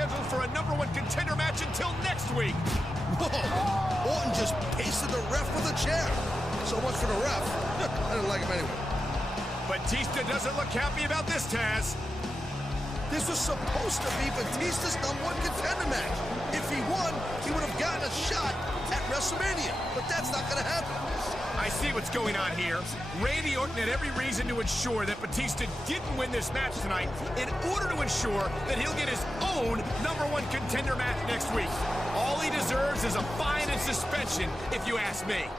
scheduled for a #1 contender match until next week. Whoa! Orton just pasted the ref with a chair. So much for the ref. I didn't like him anyway. Batista doesn't look happy about this, Taz. This was supposed to be Batista's #1 contender match. If he won, he would have gotten a shot at WrestleMania. But that's not going to happen. I see what's going on here. Randy Orton had every reason to ensure that Batista didn't win this match tonight in order to ensure that he'll get his own #1 contender match next week. All he deserves is a fine and suspension, if you ask me.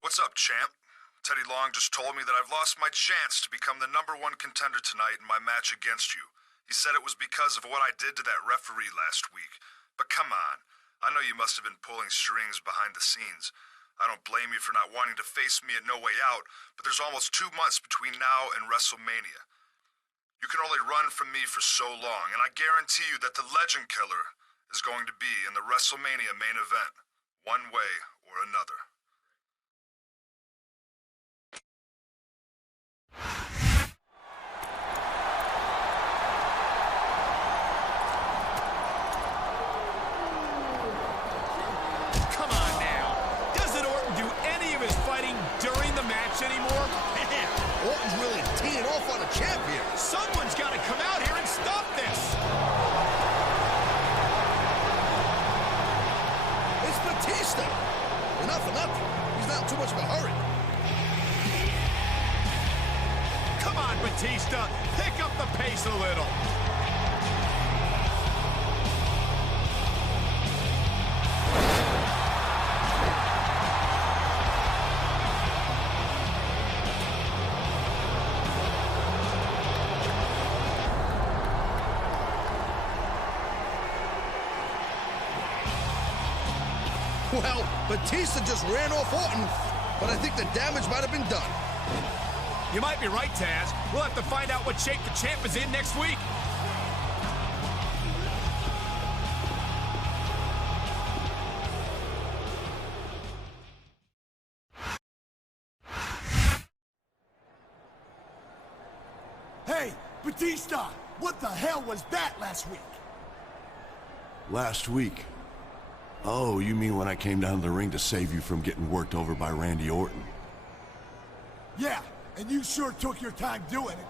What's up, champ? Teddy Long just told me that I've lost my chance to become the #1 contender tonight in my match against you. He said it was because of what I did to that referee last week. But come on, I know you must have been pulling strings behind the scenes. I don't blame you for not wanting to face me at No Way Out, but there's almost 2 months between now and WrestleMania. You can only run from me for so long, and I guarantee you that the Legend Killer is going to be in the WrestleMania main event, one way or another. Anymore? Orton's really teeing off on a champ here. Someone's got to come out here and stop this. It's Batista. And not for nothing. He's not in too much of a hurry. Come on, Batista. Pick up the pace a little. Well, Batista just ran off Orton, but I think the damage might have been done. You might be right, Taz. We'll have to find out what shape the champ is in next week. Hey, Batista! What the hell was that last week? Last week? Oh, you mean when I came down to the ring to save you from getting worked over by Randy Orton? Yeah, and you sure took your time doing it.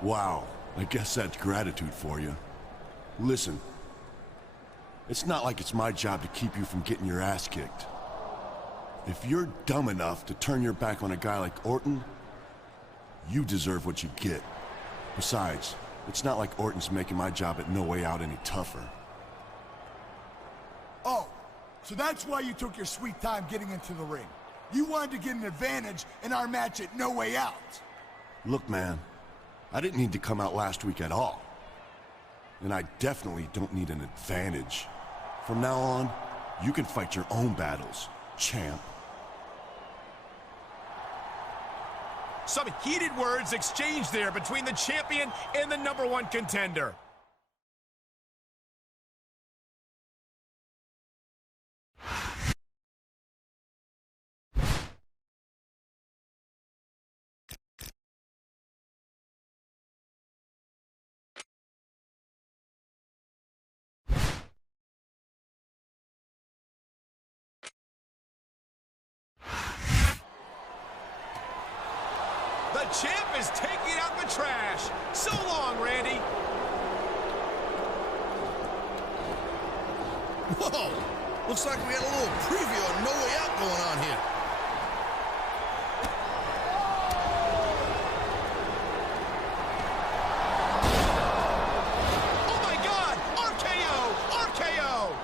Wow, I guess that's gratitude for you. Listen, it's not like it's my job to keep you from getting your ass kicked. If you're dumb enough to turn your back on a guy like Orton, you deserve what you get. Besides, it's not like Orton's making my job at No Way Out any tougher. Oh, so that's why you took your sweet time getting into the ring. You wanted to get an advantage in our match at No Way Out. Look, man, I didn't need to come out last week at all. And I definitely don't need an advantage. From now on, you can fight your own battles, champ. Some heated words exchanged there between the champion and the #1 contender. The champ is taking out the trash. So long, Randy. Whoa! Looks like we had a little preview of No Way Out going on here. Oh my God! RKO! RKO!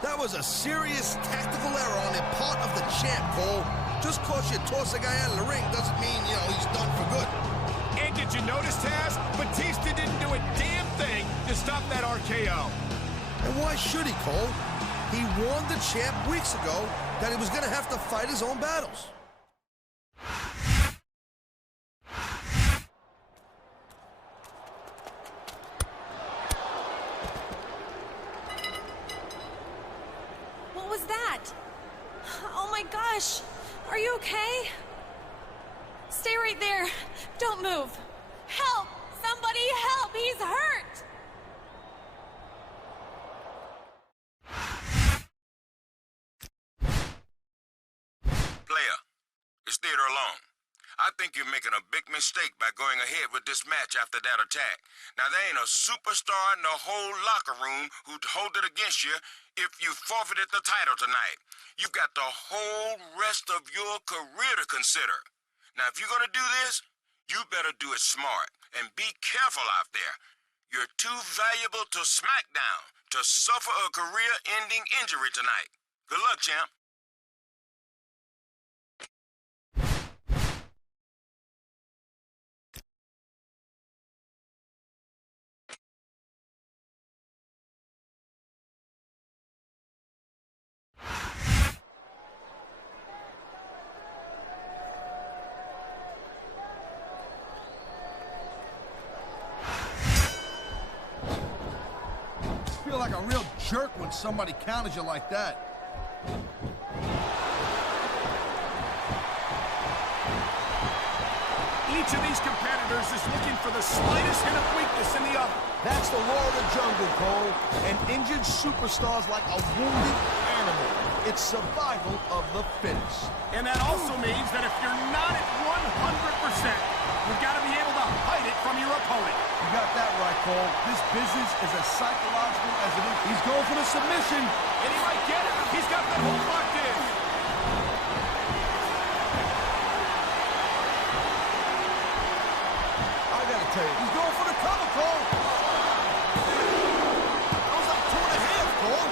That was a serious tactical error on the part of the champ, Cole. Just cause you toss a guy out of the ring doesn't mean, he's done for good. And did you notice, Taz? Batista didn't do a damn thing to stop that RKO. And why should he, Cole? He warned the champ weeks ago that he was going to have to fight his own battles. gosh. Are you okay? Stay right there. Don't move. Help! Somebody help! He's hurt! Player, it's Theater Alone. I think you're making a big mistake by going ahead with this match after that attack. Now, there ain't a superstar in the whole locker room who'd hold it against you if you forfeited the title tonight. You've got the whole rest of your career to consider. Now, if you're gonna do this, you better do it smart and be careful out there. You're too valuable to Smackdown to suffer a career-ending injury tonight. Good luck, champ. Feel like a real jerk when somebody counters you like that. Each of these competitors is looking for the slightest hint of weakness in the other. That's the law of the jungle, Cole. And injured superstars like a wounded animal. It's survival of the fittest. And that also means that if you're not at 100%, you've got to be able to hide it from your opponent. You got that right, Cole. This business is as psychological as it is. He's going for the submission. And he might get it. He's got that hold locked in. I gotta tell you, he's going for the cover, Cole. That was like 2.5, Cole.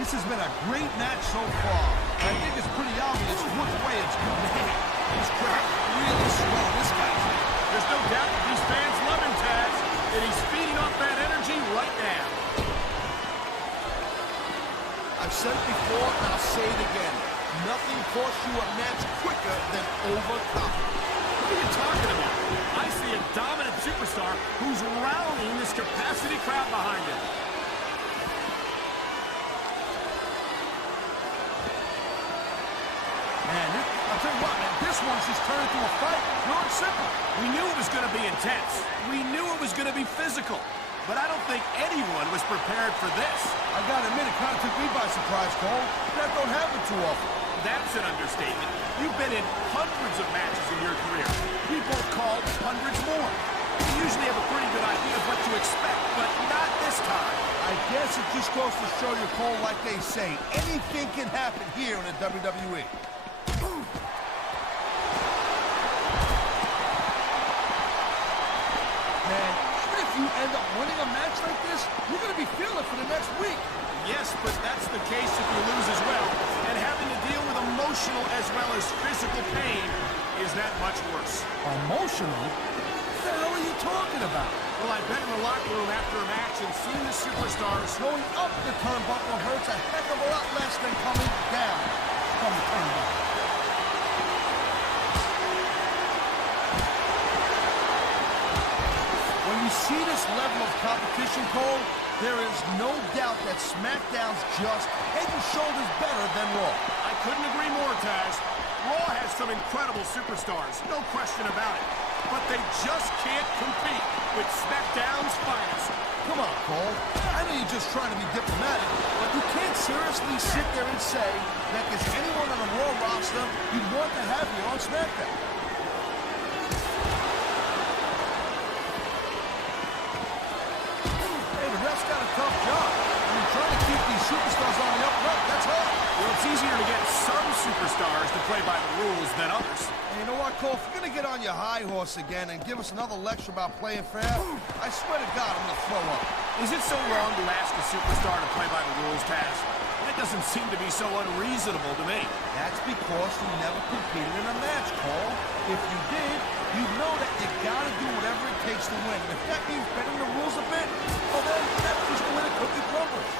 This has been a great match so far. I think it's pretty obvious which way it's going. Man, this crowd really strong. This guy's... There's no doubt that these fans love him, Taz, and he's feeding off that energy right now. I've said it before, and I'll say it again. Nothing costs you a match quicker than overconfidence. What are you talking about? I see a dominant superstar who's rallying this capacity crowd behind him. Man, I'll tell you what, man, this one's just turned into a fight. Pure and simple. We knew it was going to be intense. We knew it was going to be physical. But I don't think anyone was prepared for this. I gotta admit, it kind of took me by surprise, Cole. That don't happen too often. That's an understatement. You've been in hundreds of matches in your career. People have called hundreds more. You usually have a pretty good idea of what to expect, but not this time. I guess it just goes to show you, Cole, like they say, anything can happen here in the WWE. Man, even if you end up winning a match like this, you're going to be feeling it for the next week. Yes, but that's the case if you lose as well. And having to deal with emotional as well as physical pain is that much worse. Emotional? What the hell are you talking about? Well, I've been in the locker room after a match and seen the superstars. Going up the turnbuckle hurts a heck of a lot less than coming down from the turnbuckle. When you see this level of competition, Cole, there is no doubt that SmackDown's just head and shoulders better than Raw. I couldn't agree more, Taz. Raw has some incredible superstars, no question about it. But they just can't compete with SmackDown's finest. Come on, Cole. I know you're just trying to be diplomatic, but you can't seriously sit there and say that there's anyone on the Raw roster you'd want to have here on SmackDown. Hey, the ref's got a tough job. I mean, trying to keep these superstars on the up and up, that's hard. Well, it's easier to get some superstars to play by the rules than others. And you know what, Cole? If you're going to get on your high horse again and give us another lecture about playing fair, I swear to God, I'm going to throw up. Is it so wrong to ask a superstar to play by the rules, Taz? That doesn't seem to be so unreasonable to me. That's because you never competed in a match, Cole. If you did, you know that you gotta do whatever it takes to win. And if that means bending the rules a bit, well then, that's just the way the cookie crumbles.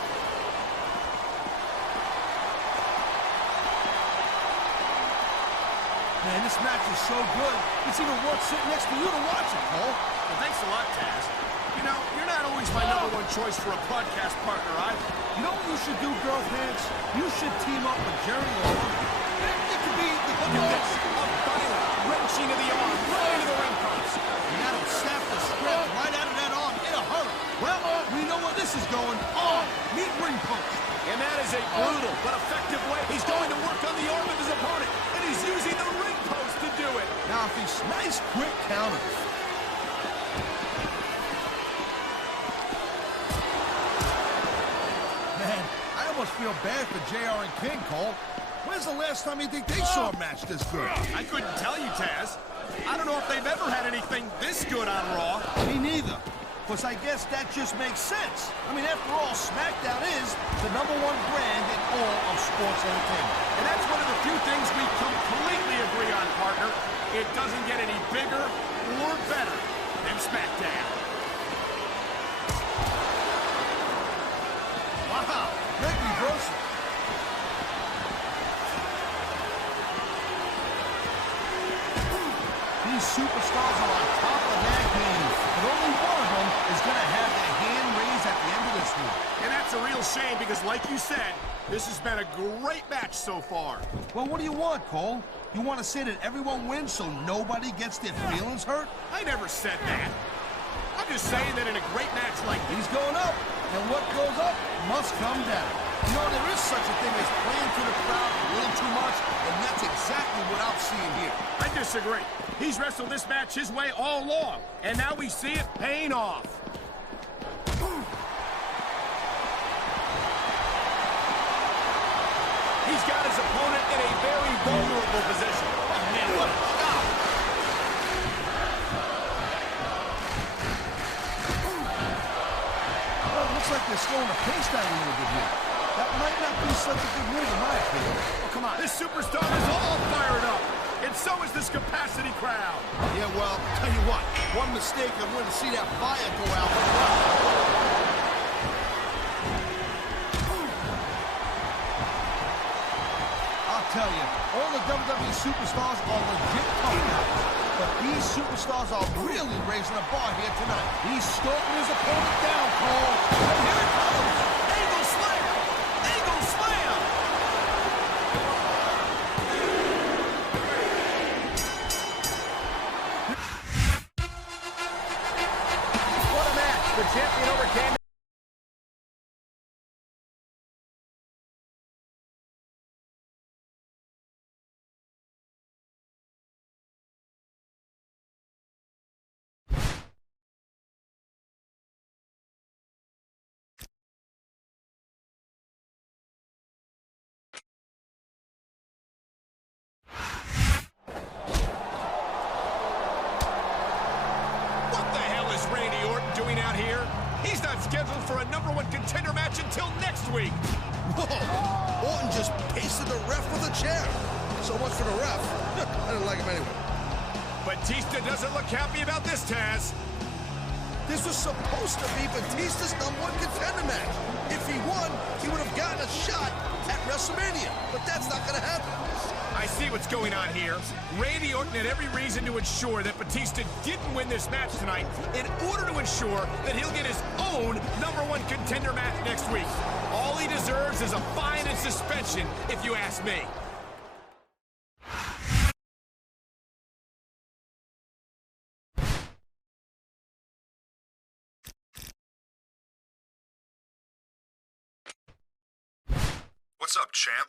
Man, this match is so good, it's even worth sitting next to you to watch it, Cole. Well, thanks a lot, Taz. You You know, you're not always my #1 choice for a podcast partner, You know what you should do, girl fans? You should team up with Jerry Lawler. It could be the Look at this. A violent wrenching of the arm right into the ring post. And that'll sap the strength right out of that arm in a hurry. Well, we know where this is going. Meet ring post. And that is a brutal but effective way. He's going to work on the arm of his opponent, and he's using the ring post to do it. Now, if he's nice, quick counter. Man, I almost feel bad for JR and King, Cole. When's the last time you think they saw a match this good? I couldn't tell you, Taz. I don't know if they've ever had anything this good on Raw. Me neither. Because I guess that just makes sense. I mean, after all, Smackdown is the #1 brand in all of sports entertainment. And that's one of the few things we completely agree on, partner. It doesn't get any bigger or better than Smackdown. Wow, great reversal. These superstars are on top of their game, but only one of them is going to have their hand raised at the end of this one. And that's a real shame because, like you said, this has been a great match so far. Well, what do you want, Cole? You want to say that everyone wins so nobody gets their feelings hurt? I never said that. I'm just saying that in a great match like this, He's going up, and what goes up must come down. You know, there is such a thing as playing to the crowd a little too much, and that's exactly what I'm seeing here. I disagree. He's wrestled this match his way all along, and now we see it paying off. He's got his opponent in a very vulnerable position. Oh, man, what a shot! Well, it looks like they're slowing the pace down a little bit here. That might not be such a good move in my opinion. Oh, come on. This superstar is all fired up. And so is this capacity crowd. Yeah, well, tell you what, one mistake and we're going to see that fire go out. I'll tell you, all the WWE superstars are legit tough guys. But these superstars are really raising the bar here tonight. He's stalking his opponent down, Cole. And here it comes. Angle slam! Angle slam! What a match. The champion overcame. Scheduled for a #1 contender match until next week. Whoa! Orton just pasted the ref with a chair. So much for the ref. I didn't like him anyway. Batista doesn't look happy about this, Taz. This was supposed to be Batista's #1 contender match. If he won, he would have gotten a shot at WrestleMania. But that's not going to happen. I see what's going on here. Randy Orton had every reason to ensure that Batista didn't win this match tonight in order to ensure that he'll get his own #1 contender match next week. All he deserves is a fine and suspension, if you ask me. What's up, champ?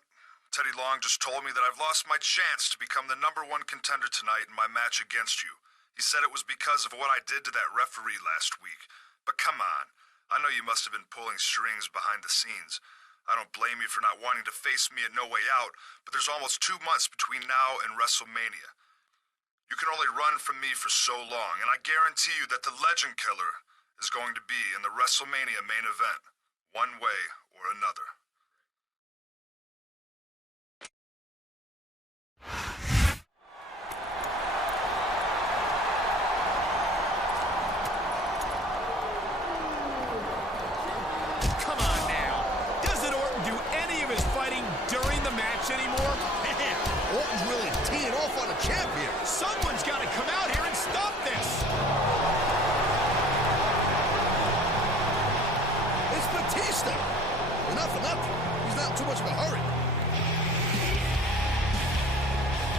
Teddy Long just told me that I've lost my chance to become the #1 contender tonight in my match against you. He said it was because of what I did to that referee last week. But come on, I know you must have been pulling strings behind the scenes. I don't blame you for not wanting to face me at No Way Out, but there's almost 2 months between now and WrestleMania. You can only run from me for so long, and I guarantee you that the Legend Killer is going to be in the WrestleMania main event, one way or another. Come on now. Doesn't Orton do any of his fighting during the match anymore? Orton's really teeing off on a champ here. Someone's got to come out here and stop this. Batista. And not for nothing, he's not in too much of a hurry.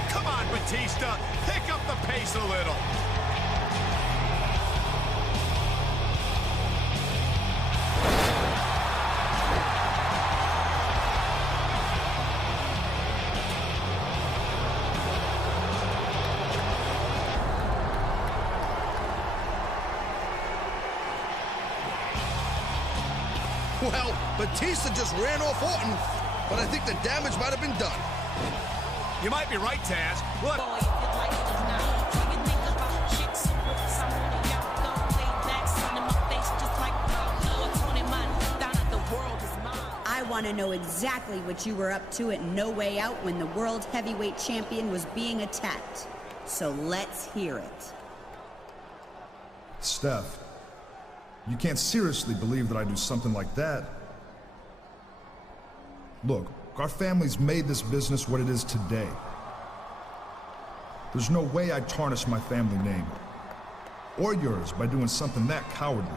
Come on, Batista. Pick up the pace a little. Well, Batista just ran off Orton, but I think the damage might have been done. You might be right, Taz. Look. I want to know exactly what you were up to at No Way Out when the World Heavyweight Champion was being attacked. So let's hear it. Steph, you can't seriously believe that I do something like that. Look, our family's made this business what it is today. There's no way I'd tarnish my family name. Or yours by doing something that cowardly.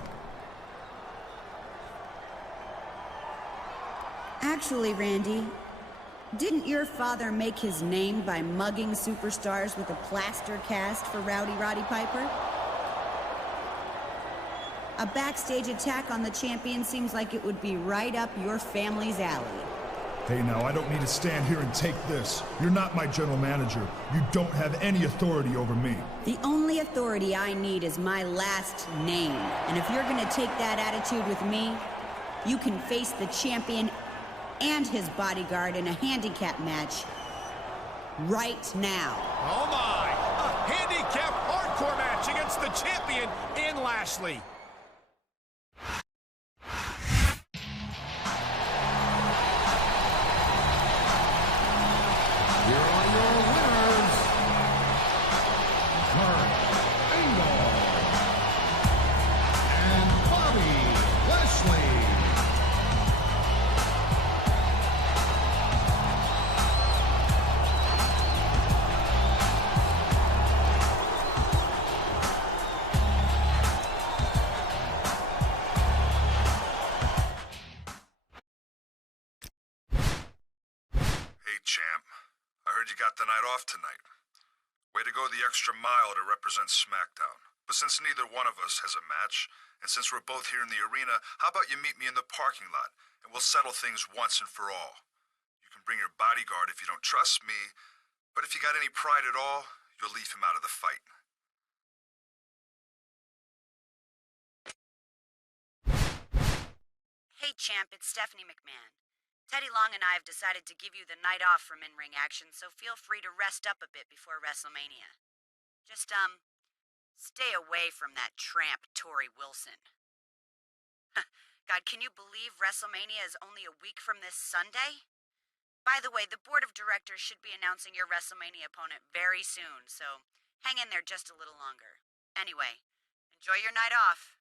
Actually, Randy, didn't your father make his name by mugging superstars with a plaster cast for Rowdy Roddy Piper? A backstage attack on the champion seems like it would be right up your family's alley. Hey, now, I don't need to stand here and take this. You're not my general manager. You don't have any authority over me. The only authority I need is my last name. And if you're gonna take that attitude with me, you can face the champion and his bodyguard in a handicap match right now. Oh my! A handicap hardcore match against the champion in Lashley. Here are your winners, Kurt Angle and Bobby Lashley. Champ, I heard you got the night off tonight. Way to go the extra mile to represent Smackdown. But since neither one of us has a match, and since we're both here in the arena, how about you meet me in the parking lot, and we'll settle things once and for all. You can bring your bodyguard if you don't trust me, but if you got any pride at all, you'll leave him out of the fight. Hey, champ, it's Stephanie McMahon. Teddy Long and I have decided to give you the night off from in-ring action, so feel free to rest up a bit before WrestleMania. Just, stay away from that tramp Tori Wilson. God, can you believe WrestleMania is only a week from this Sunday? By the way, the board of directors should be announcing your WrestleMania opponent very soon, so hang in there just a little longer. Anyway, enjoy your night off.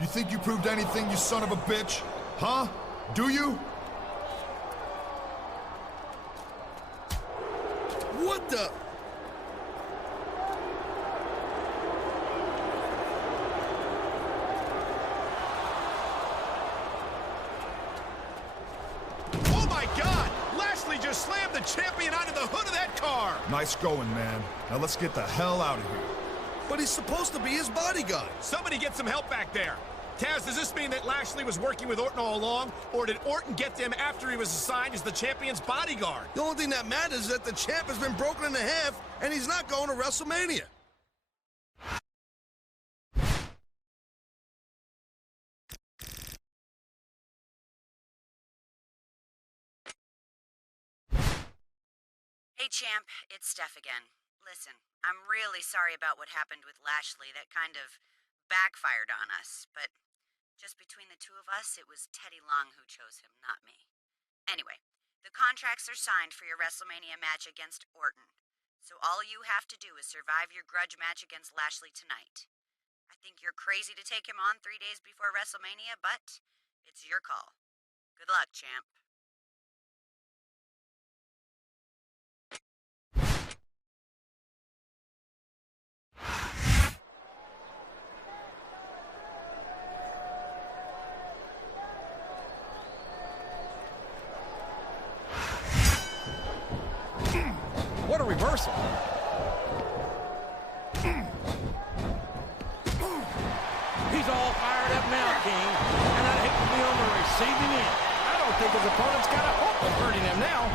You think you proved anything, you son of a bitch? Huh? Do you? What the? Oh my God! Lashley just slammed the champion onto the hood of that car! Nice going, man. Now let's get the hell out of here. But he's supposed to be his bodyguard. Somebody get some help back there. Taz, does this mean that Lashley was working with Orton all along, or did Orton get to him after he was assigned as the champion's bodyguard? The only thing that matters is that the champ has been broken in half, and he's not going to WrestleMania. Hey, champ, it's Steph again. Listen, I'm really sorry about what happened with Lashley. That kind of backfired on us, but just between the two of us, it was Teddy Long who chose him, not me. Anyway, the contracts are signed for your WrestleMania match against Orton, so all you have to do is survive your grudge match against Lashley tonight. I think you're crazy to take him on 3 days before WrestleMania, but it's your call. Good luck, champ. What a reversal. He's all fired up now, King, and I'd hate to be on the receiving end. I don't think his opponent's got a hope of hurting him now.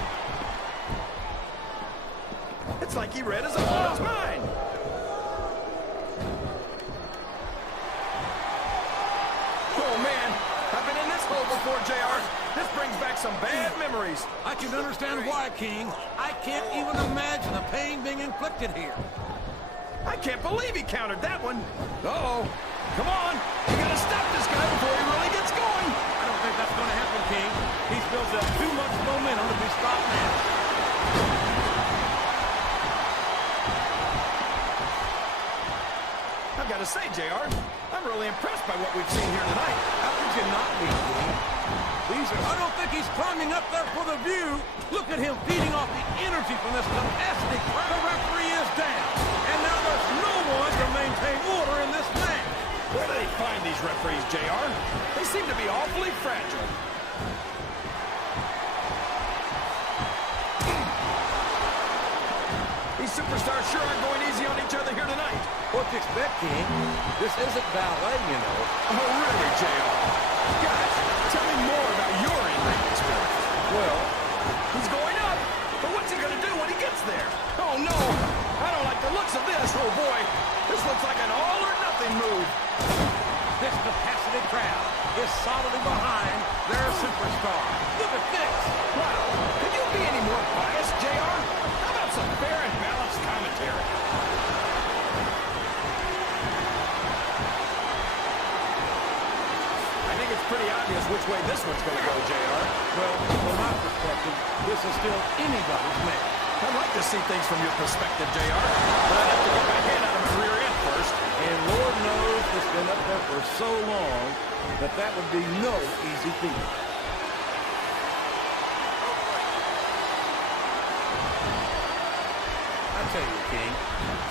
It's like he read his opponent's mind. Oh, man. I've been in this hole before, JR. This brings back some bad memories. I can understand why, King. I can't even imagine the pain being inflicted here. I can't believe he countered that one. Uh-oh. Come on. You gotta stop this guy before he really gets going. I don't think that's going to happen, King. He's built up too much momentum to be stopped now. I've got to say, JR, I'm really impressed by what we've seen here tonight. How could you not be, King? I don't think he's climbing up there for the view. Look at him feeding off the energy from this capacity. The referee is down. And now there's no one to maintain order in this match. Where do they find these referees, JR? They seem to be awfully fragile. These superstars sure aren't going easy on each other here tonight. What do you expect, King? This isn't ballet, you know. Oh, really, JR? Guys, tell me more about your in-ring experience. Well, he's going up, but what's he going to do when he gets there? Oh, no. I don't like the looks of this. Oh, boy. This looks like an all-or-nothing move. This capacity crowd is solidly behind their superstar. Look at this. Wow. Could you be any more biased, JR? How about some fair and balanced commentary? I think it's pretty obvious which way this one's going to go, JR. Well, from my perspective, this is still anybody's match. I'd like to see things from your perspective, JR, but I'd have to get my hand out of my rear end first. And Lord knows it's been up there for so long that that would be no easy feat. I tell you, King,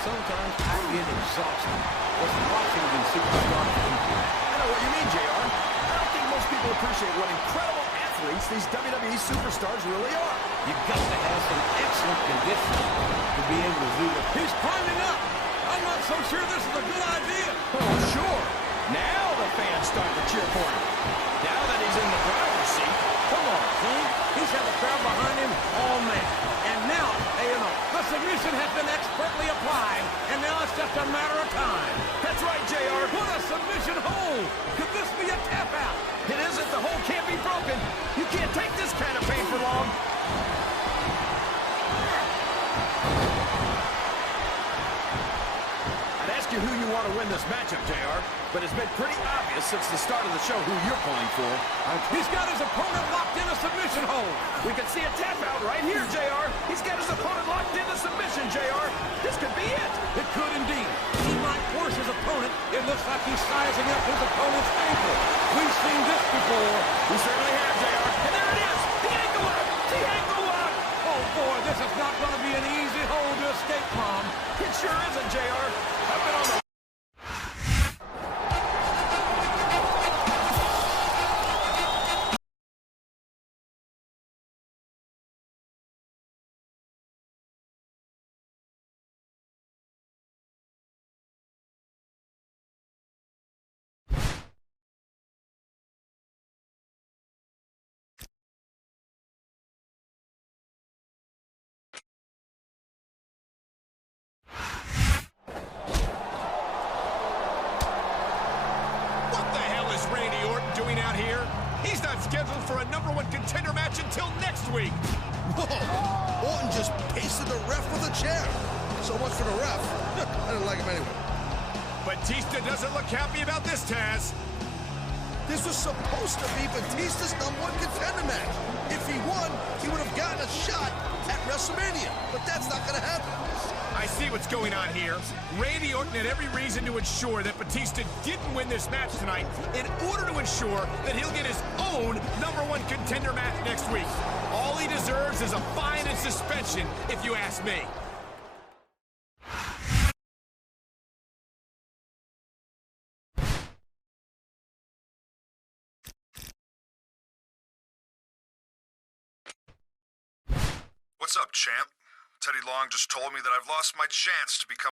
sometimes I get exhausted just watching these superstars compete. I know what you mean, JR. I don't think most people appreciate what incredible athletes these WWE superstars really are. You've got to have some excellent conditioning to be able to do it. He's climbing up. I'm not so sure this is a good idea. Oh, sure. Now the fans start to cheer for him. Now that he's in the driver's seat. Come on, King. He's had the crowd behind him all match. And now, the submission has been expertly applied, and now it's just a matter of time. That's right, JR. What a submission hold. Could this be a tap out? It isn't. The hold can't be broken. You can't take this kind of pain for long. I'd ask you who you want to win this matchup, JR, but it's been pretty obvious since the start of the show who you're pulling for. He's got his opponent locked in a submission hold. We can see a tap out right here, JR. He's got his opponent locked in a submission, JR. This could be it. It could indeed. He might force his opponent in this looks like he's sizing up his opponent's ankle. We've seen this before. We certainly have, JR. And there it is! The ankle lock! The ankle lock! Oh, boy, this is not going to be an easy hole to escape from. It sure isn't, JR. I've been on the... out here. He's not scheduled for a #1 contender match until next week. Whoa! Orton just pasted the ref with a chair. So much for the ref. I didn't like him anyway. Batista doesn't look happy about this, Taz. This was supposed to be Batista's #1 contender match. If he won, he would have gotten a shot at WrestleMania. But that's not going to happen. I see what's going on here. Randy Orton had every reason to ensure that Batista didn't win this match tonight in order to ensure that he'll get his own #1 contender match next week. All he deserves is a fine and suspension, if you ask me. What's up, champ? Teddy Long just told me that I've lost my chance to become